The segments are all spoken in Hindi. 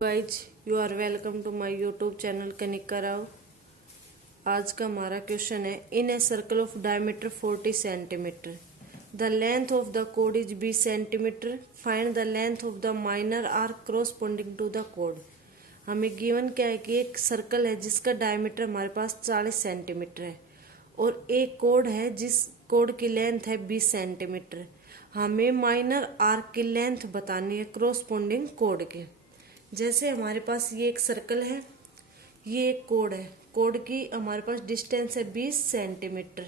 Guys you are welcome to my YouTube channel Kanika Rao. आज का हमारा क्वेश्चन है, in a circle of diameter 40 centimetre the length of the कोड is 20 centimetre, find the length of the minor arc corresponding to the कोड। हमें गिवन क्या है कि एक सर्कल है जिसका डायमीटर हमारे पास 40 सेंटीमीटर है और एक कोड है जिस कोड की लेंथ है 20 सेंटीमीटर। हमें माइनर आर्क की लेंथ बतानी है कॉरस्पॉन्डिंग कोड के। जैसे हमारे पास ये एक सर्कल है, ये एक कोड है, कोड की हमारे पास डिस्टेंस है 20 सेंटीमीटर।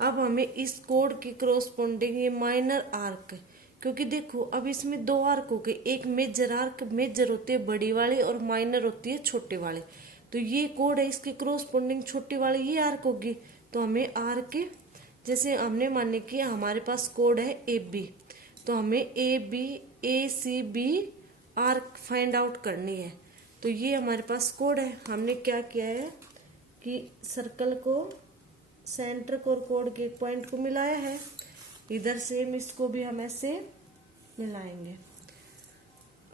अब हमें इस कोड की कॉरस्पॉन्डिंग ये माइनर आर्क, क्योंकि देखो अब इसमें दो आर्क हो गए, एक मेजर आर्क, मेजर होती है बड़ी वाली और माइनर होती है छोटे वाले। तो ये कोड है, इसकी कॉरस्पॉन्डिंग छोटी वाली ये आर्क होगी। तो हमें आर्क, जैसे हमने माने कि हमारे पास कोड है ए बी, तो हमें A C B arc find out करनी है। तो ये हमारे पास कोड है। हमने क्या किया है कि सर्कल को सेंटर को और कोड के एक पॉइंट को मिलाया है। इधर सेम इसको भी हम ऐसे मिलाएंगे।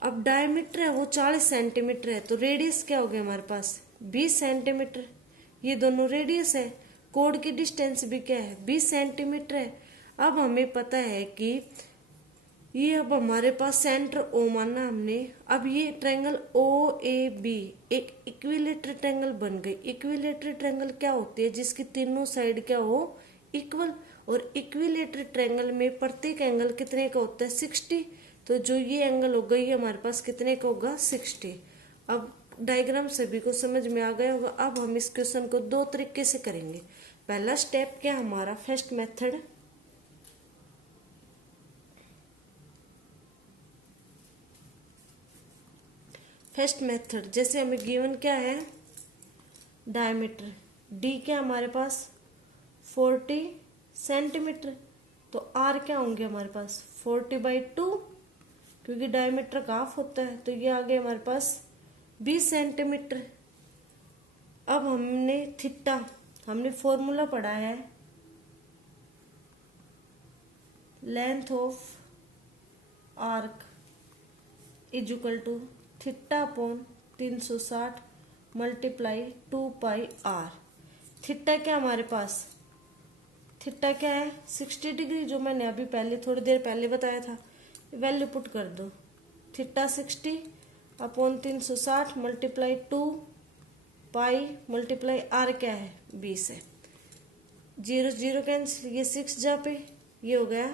अब डायमीटर है वो 40 सेंटीमीटर है, तो रेडियस क्या हो गया हमारे पास 20 सेंटीमीटर। ये दोनों रेडियस है। कोड की डिस्टेंस भी क्या है 20 सेंटीमीटर है। अब हमें पता है कि ये अब हमारे पास सेंटर ओ माना हमने। अब ये ट्रायंगल ओ ए बी एक इक्विलेटरल ट्रायंगल बन गई। इक्विलेटरल ट्रायंगल क्या होती है, जिसकी तीनों साइड क्या हो इक्वल। और इक्विलेटरल ट्रायंगल में प्रत्येक एंगल कितने का होता है 60। तो जो ये एंगल होगा ये हमारे पास कितने का होगा 60। अब डायग्राम सभी को समझ में आ गया होगा। अब हम इस क्वेश्चन को दो तरीके से करेंगे। पहला स्टेप क्या हमारा, फर्स्ट मेथड, जैसे हमें गिवन क्या है डायमीटर डी क्या हमारे पास 40 सेंटीमीटर, तो आर क्या होंगे हमारे पास 40/2, क्योंकि डायमीटर का हाफ होता है। तो ये आ गया हमारे पास 20 सेंटीमीटर। अब हमने थीटा, हमने फॉर्मूला पढ़ा है length of arc is equal to theta upon 360 multiply 2πr। Theta क्या हमारे पास, थीटा क्या है 60 डिग्री, जो मैंने अभी पहले थोड़ी देर पहले बताया था। वैल्यू पुट कर दो, theta 60 upon 360 multiply 2π multiply r क्या है 20 है। 0 0 कैंसिल, ये 6 जा पे, ये हो गया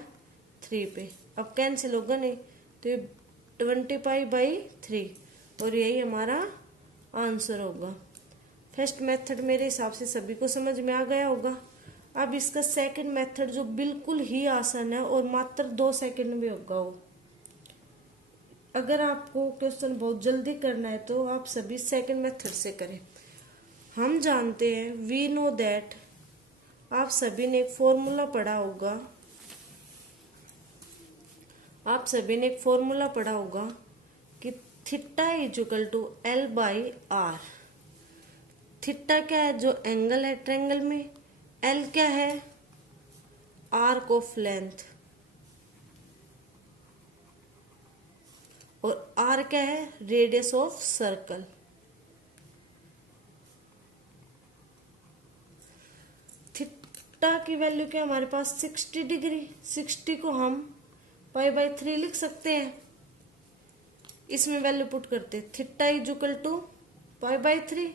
3 पे। अब कैंसिल होगा नहीं, तो ये 20π/3 और यही हमारा आंसर होगा। फर्स्ट मेथड मेरे हिसाब से सभी को समझ में आ गया होगा। अब इसका सेकंड मेथड जो बिल्कुल ही आसान है और मात्र 2 सेकंड में होगा वो। अगर आपको क्वेश्चन बहुत जल्दी करना है तो आप सभी सेकंड मेथड से करें। हम जानते हैं, वी नो दैट, आप सभी ने एक फॉर्मूला पढ़ा होगा, कि theta is equal to L/R। Theta क्या है, जो एंगल है ट्रायंगल में, L क्या है आर्क ऑफ लेंथ, और R क्या है रेडियस ऑफ सर्कल। थीटा की वैल्यू क्या हमारे पास 60 डिग्री। 60 को हम π/3 लिख सकते हैं। इसमें वैल्यू पुट करते, theta is equal to π/3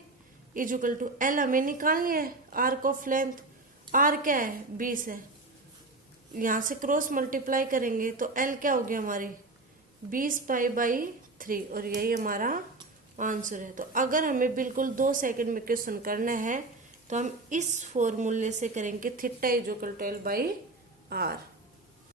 is equal to L हमें निकालनी है आर्क ऑफ लेंथ, R क्या है 20 है। यहां से क्रॉस मल्टीप्लाई करेंगे तो L क्या हो गया हमारी 20π/3 और यही हमारा आंसर है। तो अगर हमें बिल्कुल 2 सेकंड में क्वेश्चन करना है तो हम इस फॉर्मूले से करेंगे, theta is equal to L/R।